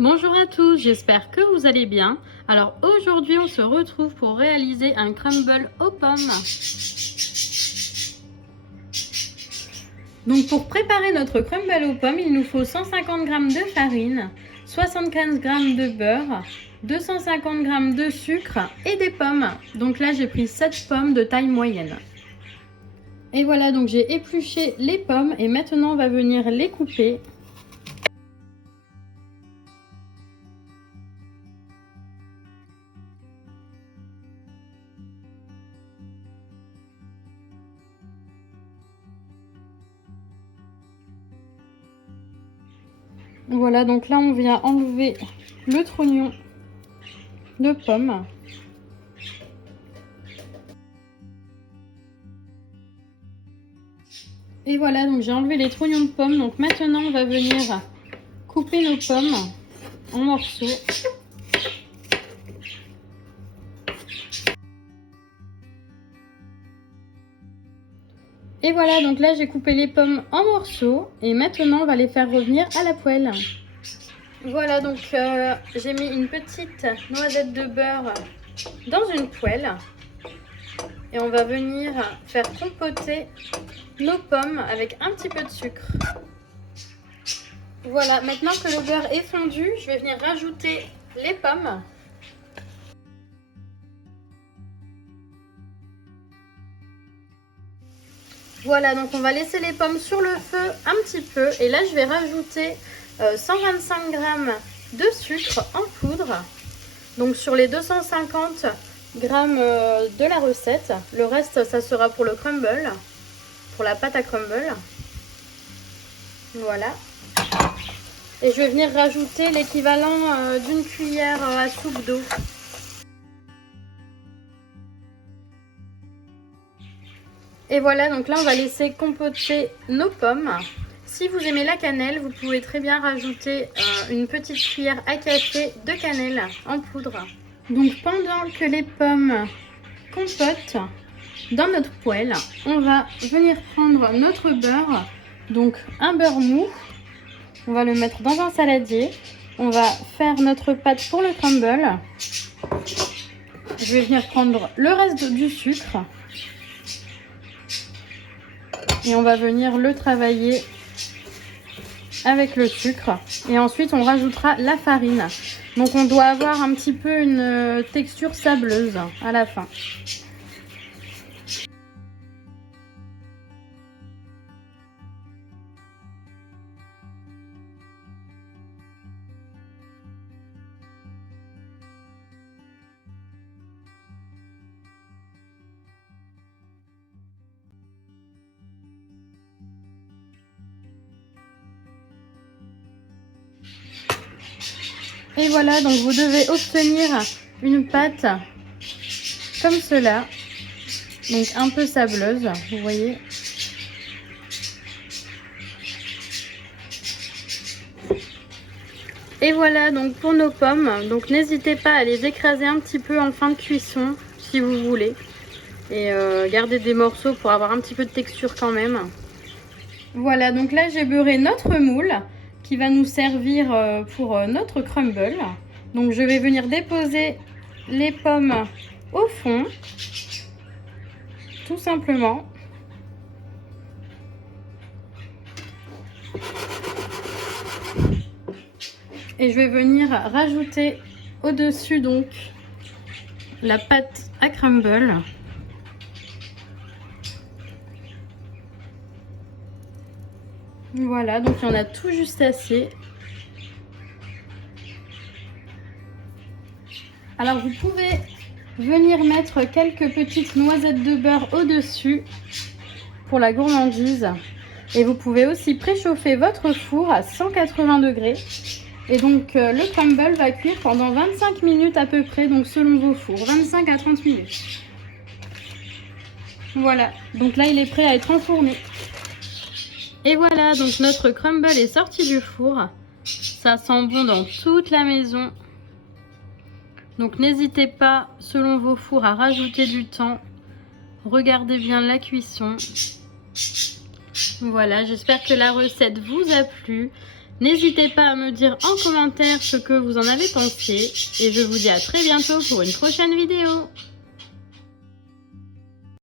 Bonjour à tous, j'espère que vous allez bien. Alors aujourd'hui on se retrouve pour réaliser un crumble aux pommes. Donc pour préparer notre crumble aux pommes, il nous faut 150 g de farine, 75 g de beurre, 250 g de sucre et des pommes. Donc là j'ai pris 7 pommes de taille moyenne. Et voilà, donc j'ai épluché les pommes et maintenant on va venir les couper. Voilà, donc là on vient enlever le trognon de pomme. Et voilà, donc j'ai enlevé les trognons de pommes. Donc maintenant on va venir couper nos pommes en morceaux. Et voilà, donc là j'ai coupé les pommes en morceaux et maintenant on va les faire revenir à la poêle. Voilà, donc j'ai mis une petite noisette de beurre dans une poêle et on va venir faire compoter nos pommes avec un petit peu de sucre. Voilà, maintenant que le beurre est fondu, je vais venir rajouter les pommes. Voilà, donc on va laisser les pommes sur le feu un petit peu et là je vais rajouter 125 g de sucre en poudre. Donc sur les 250 g de la recette, le reste ça sera pour le crumble, pour la pâte à crumble. Voilà. Et je vais venir rajouter l'équivalent d'une cuillère à soupe d'eau. Et voilà, donc là on va laisser compoter nos pommes. Si vous aimez la cannelle, vous pouvez très bien rajouter une petite cuillère à café de cannelle en poudre. Donc pendant que les pommes compotent dans notre poêle, on va venir prendre notre beurre, donc un beurre mou. On va le mettre dans un saladier. On va faire notre pâte pour le crumble. Je vais venir prendre le reste du sucre. Et on va venir le travailler avec le sucre. Et ensuite, on rajoutera la farine. Donc, on doit avoir un petit peu une texture sableuse à la fin. Et voilà, donc vous devez obtenir une pâte comme cela, donc un peu sableuse, vous voyez. Et voilà donc pour nos pommes, donc n'hésitez pas à les écraser un petit peu en fin de cuisson si vous voulez. Et garder des morceaux pour avoir un petit peu de texture quand même. Voilà, donc là j'ai beurré notre moule qui va nous servir pour notre crumble. Donc je vais venir déposer les pommes au fond, tout simplement. Et je vais venir rajouter au-dessus donc la pâte à crumble. Voilà, donc il y en a tout juste assez. Alors vous pouvez venir mettre quelques petites noisettes de beurre au-dessus pour la gourmandise. Et vous pouvez aussi préchauffer votre four à 180 degrés. Et donc le crumble va cuire pendant 25 minutes à peu près, donc selon vos fours, 25 à 30 minutes. Voilà, donc là il est prêt à être enfourné. Et voilà, donc notre crumble est sorti du four. Ça sent bon dans toute la maison. Donc n'hésitez pas, selon vos fours, à rajouter du temps. Regardez bien la cuisson. Voilà, j'espère que la recette vous a plu. N'hésitez pas à me dire en commentaire ce que vous en avez pensé. Et je vous dis à très bientôt pour une prochaine vidéo.